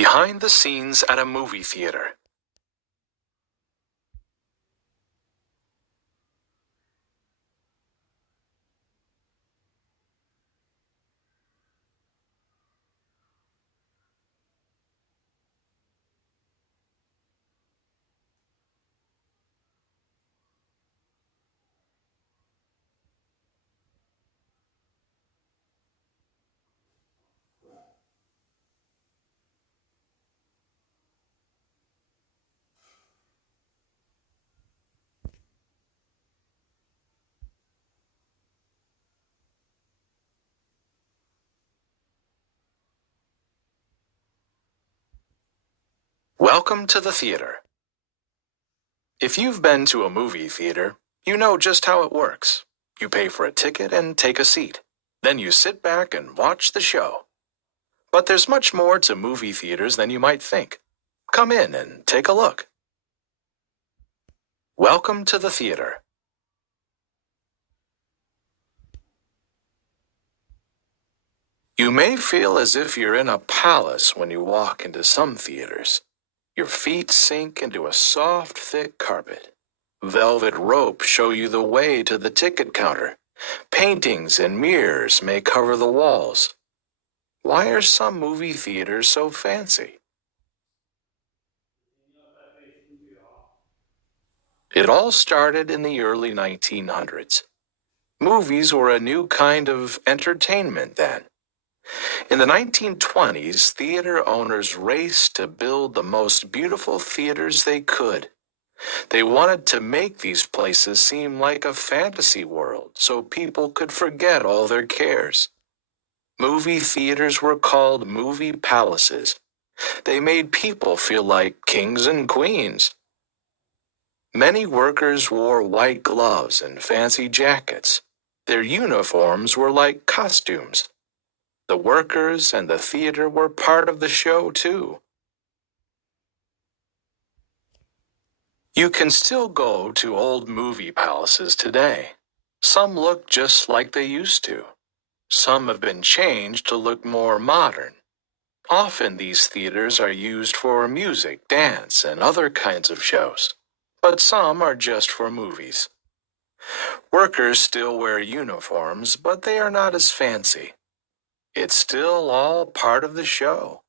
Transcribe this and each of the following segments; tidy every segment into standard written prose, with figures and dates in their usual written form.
Behind the scenes at a movie theater. Welcome to the theater. If you've been to a movie theater, you know just how it works. You pay for a ticket and take a seat. Then you sit back and watch the show. But there's much more to movie theaters than you might think. Come in and take a look. Welcome to the theater. You may feel as if you're in a palace when you walk into some theaters. Your feet sink into a soft, thick carpet. Velvet ropes show you the way to the ticket counter. Paintings and mirrors may cover the walls. Why are some movie theaters so fancy? It all started in the early 1900s. Movies were a new kind of entertainment then. In the 1920s, theater owners raced to build the most beautiful theaters they could. They wanted to make these places seem like a fantasy world so people could forget all their cares. Movie theaters were called movie palaces. They made people feel like kings and queens. Many workers wore white gloves and fancy jackets. Their uniforms were like costumes. The workers and the theater were part of the show, too. You can still go to old movie palaces today. Some look just like they used to. Some have been changed to look more modern. Often these theaters are used for music, dance, and other kinds of shows. But some are just for movies. Workers still wear uniforms, but they are not as fancy. It's still all part of the show.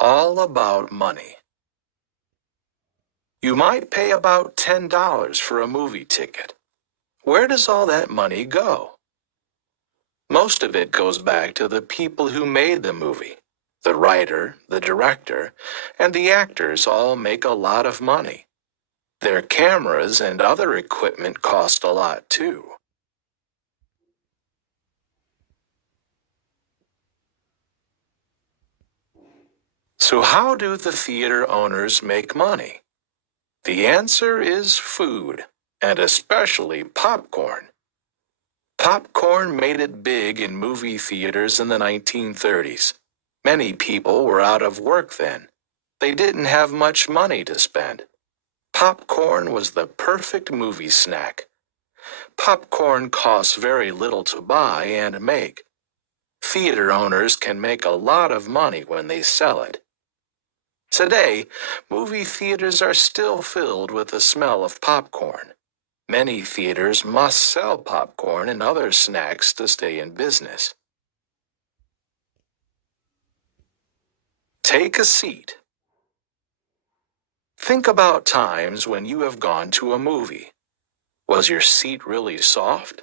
All about money. You might pay about $10 for a movie ticket. Where does all that money go? Most of it goes back to the people who made the movie. The writer, the director, and the actors all make a lot of money. Their cameras and other equipment cost a lot too. So how do the theater owners make money? The answer is food, and especially popcorn. Popcorn made it big in movie theaters in the 1930s. Many people were out of work then. They didn't have much money to spend. Popcorn was the perfect movie snack. Popcorn costs very little to buy and make. Theater owners can make a lot of money when they sell it. Today, movie theaters are still filled with the smell of popcorn. Many theaters must sell popcorn and other snacks to stay in business. Take a seat. Think about times when you have gone to a movie. Was your seat really soft?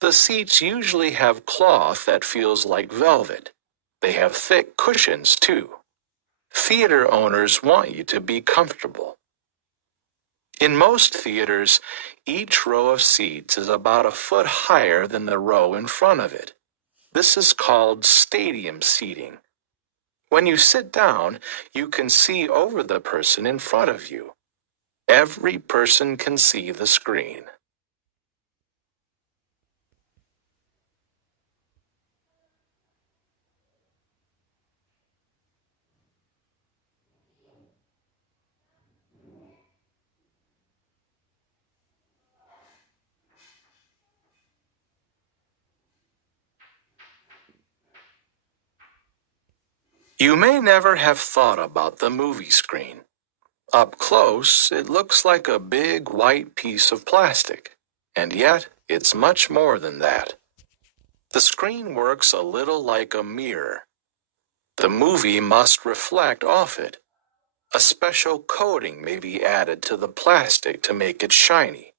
The seats usually have cloth that feels like velvet. They have thick cushions, too. Theater owners want you to be comfortable. In most theaters, each row of seats is about a foot higher than the row in front of it. This is called stadium seating. When you sit down, you can see over the person in front of you. Every person can see the screen. You may never have thought about the movie screen. Up close, it looks like a big white piece of plastic, and yet it's much more than that. The screen works a little like a mirror. The movie must reflect off it. A special coating may be added to the plastic to make it shiny.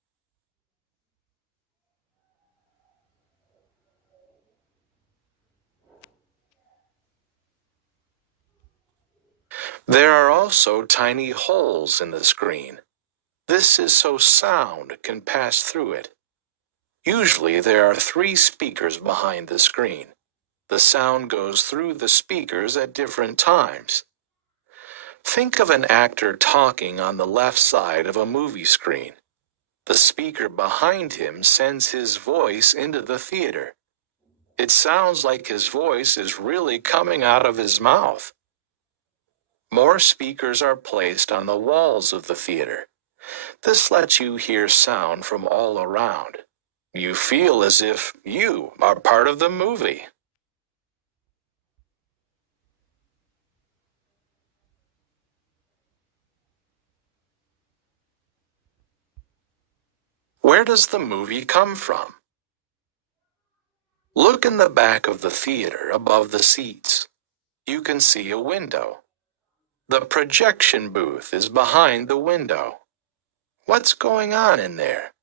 There are also tiny holes in the screen. This is so sound can pass through it. Usually there are 3 speakers behind the screen. The sound goes through the speakers at different times. Think of an actor talking on the left side of a movie screen. The speaker behind him sends his voice into the theater. It sounds like his voice is really coming out of his mouth. More speakers are placed on the walls of the theater. This lets you hear sound from all around. You feel as if you are part of the movie. Where does the movie come from? Look in the back of the theater above the seats. You can see a window. The projection booth is behind the window. What's going on in there?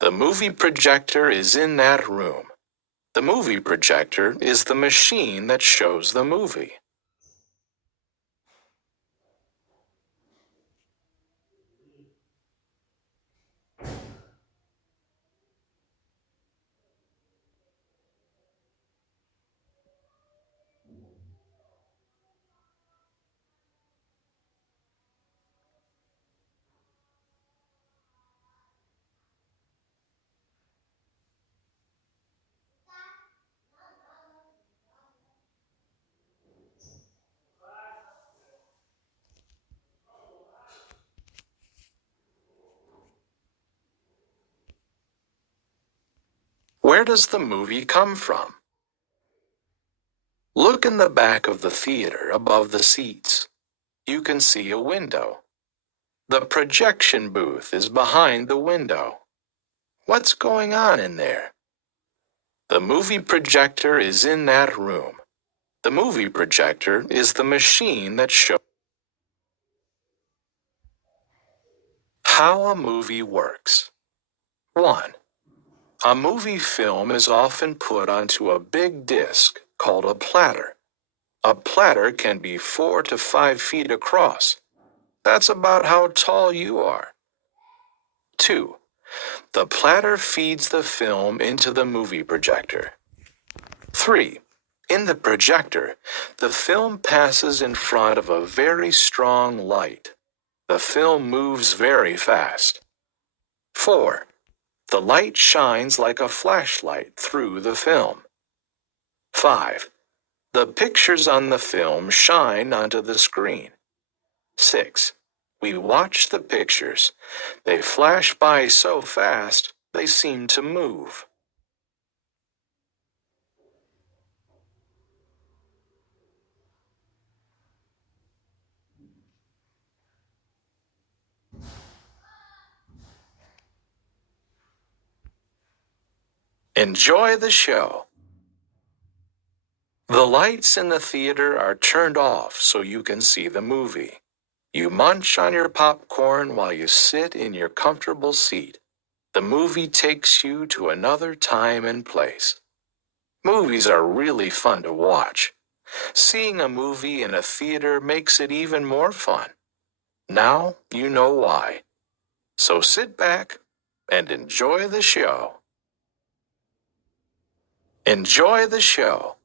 The movie projector is in that room. The movie projector is the machine that shows the movie. Where does the movie come from? Look in the back of the theater above the seats. You can see a window. The projection booth is behind the window. What's going on in there? The movie projector is in that room. The movie projector is the machine that shows how a movie works. 1. A movie film is often put onto a big disc called a platter. A platter can be 4 to 5 feet across. That's about how tall you are. 2. The platter feeds the film into the movie projector. 3. In the projector, the film passes in front of a very strong light. The film moves very fast. 4. The light shines like a flashlight through the film. 5. The pictures on the film shine onto the screen. 6. We watch the pictures. They flash by so fast, they seem to move. Enjoy the show. The lights in the theater are turned off so you can see the movie. You munch on your popcorn while you sit in your comfortable seat. The movie takes you to another time and place. Movies are really fun to watch. Seeing a movie in a theater makes it even more fun. Now you know why. So sit back and enjoy the show. Enjoy the show.